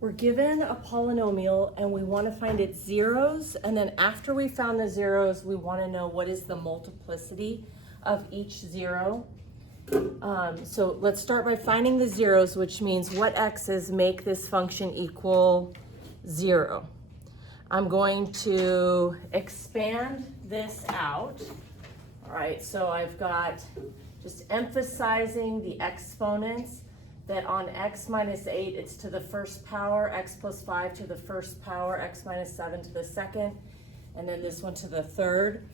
We're given a polynomial and we want to find its zeros, and then after we found the zeros, we want to know what is the multiplicity of each zero. So let's start by finding the zeros, which means what x's make this function equal 0. I'm going to expand this out. All right, so I've got just emphasizing the exponents, that on x minus 8, it's to the first power, x plus 5 to the first power, x minus 7 to the second, and then this one to the third.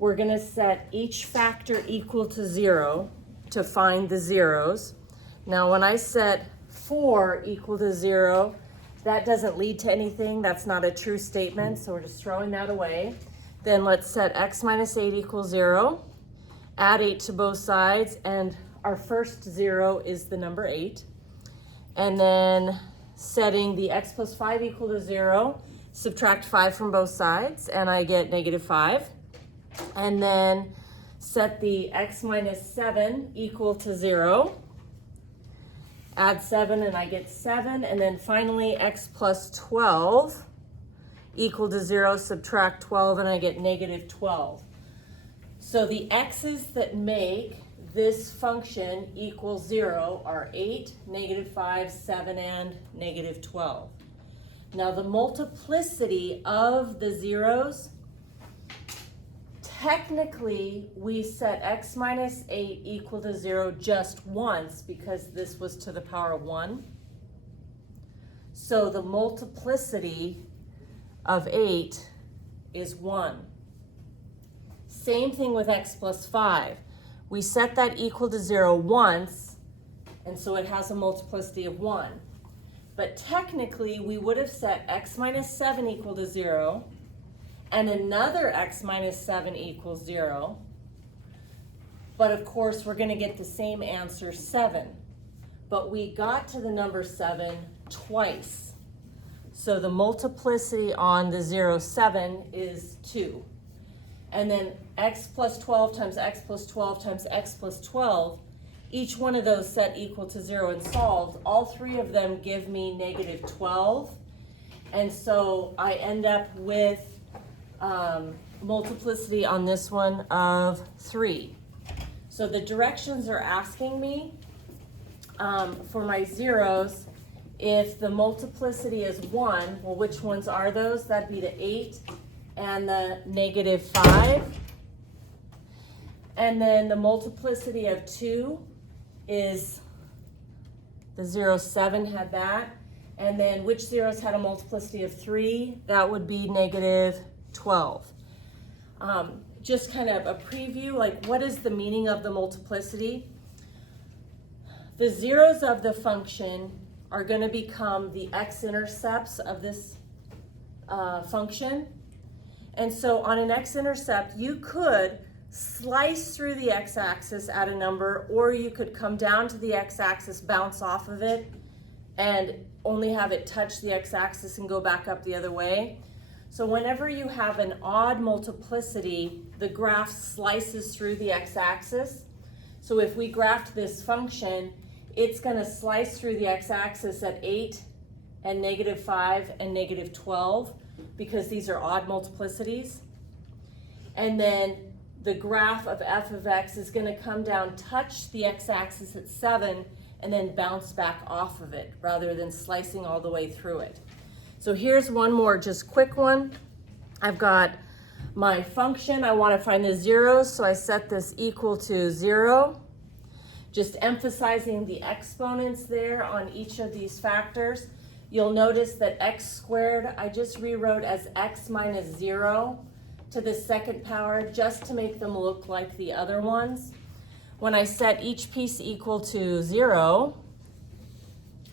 We're going to set each factor equal to 0 to find the zeros. Now, when I set 4 equal to 0, that doesn't lead to anything. That's not a true statement, so we're just throwing that away. Then let's set x minus 8 equals 0, add 8 to both sides, and our first 0 is the number 8. And then setting the x plus 5 equal to 0, subtract 5 from both sides, and I get negative 5. And then set the x minus 7 equal to 0, add 7, and I get 7. And then finally, x plus 12 equal to 0, subtract 12, and I get negative 12. So the x's that make this function equal 0 are 8, negative 5, 7, and negative 12. Now the multiplicity of the zeros, technically we set x minus 8 equal to 0 just once because this was to the power of 1. So the multiplicity of 8 is 1. Same thing with x plus 5. We set that equal to 0 once, and so it has a multiplicity of 1. But technically, we would have set x minus 7 equal to 0, and another x minus 7 equals 0. But of course, we're going to get the same answer, 7. But we got to the number 7 twice. So the multiplicity on the 0, 7 is 2. And then x plus 12 times x plus 12 times x plus 12, each one of those set equal to 0 and solved. All three of them give me negative 12. And so I end up with multiplicity on this one of 3. So the directions are asking me for my zeros, if the multiplicity is 1, well, which ones are those? That'd be the 8 and the negative 5. And then the multiplicity of 2 is the 0, 7 had that. And then which zeros had a multiplicity of 3? That would be negative 12. Just kind of a preview, like what is the meaning of the multiplicity? The zeros of the function are going to become the x-intercepts of this function. And so on an x-intercept, you could slice through the x-axis at a number, or you could come down to the x-axis, bounce off of it, and only have it touch the x-axis and go back up the other way. So whenever you have an odd multiplicity, the graph slices through the x-axis. So if we graphed this function, it's going to slice through the x-axis at 8 and negative 5 and negative 12. Because these are odd multiplicities. And then the graph of f of x is going to come down, touch the x-axis at 7, and then bounce back off of it rather than slicing all the way through it. So here's one more just quick one. I've got my function. I want to find the zeros, so I set this equal to 0. Just emphasizing the exponents there on each of these factors. You'll notice that x squared, I just rewrote as x minus 0 to the second power just to make them look like the other ones. When I set each piece equal to 0,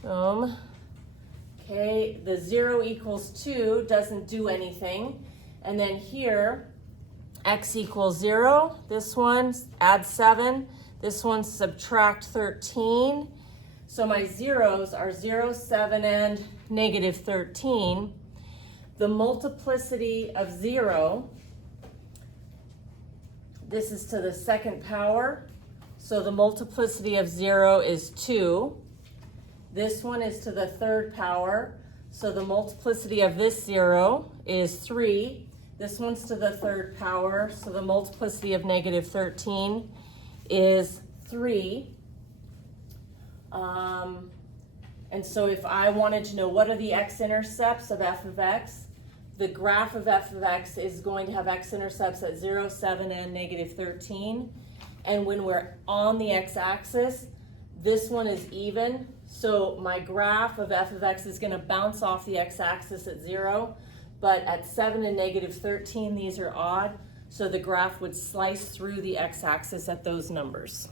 okay, the 0 equals 2 doesn't do anything. And then here, x equals 0, this one, add 7, this one, subtract 13. So my zeros are 0, 7, and negative 13. The multiplicity of 0, this is to the second power. So the multiplicity of 0 is 2. This one is to the third power. So the multiplicity of this 0 is 3. This one's to the third power. So the multiplicity of negative 13 is 3. And so if I wanted to know what are the x-intercepts of f of x, the graph of f of x is going to have x-intercepts at 0, 7, and negative 13. And when we're on the x-axis, this one is even. So my graph of f of x is going to bounce off the x-axis at 0. But at 7 and negative 13, these are odd. So the graph would slice through the x-axis at those numbers.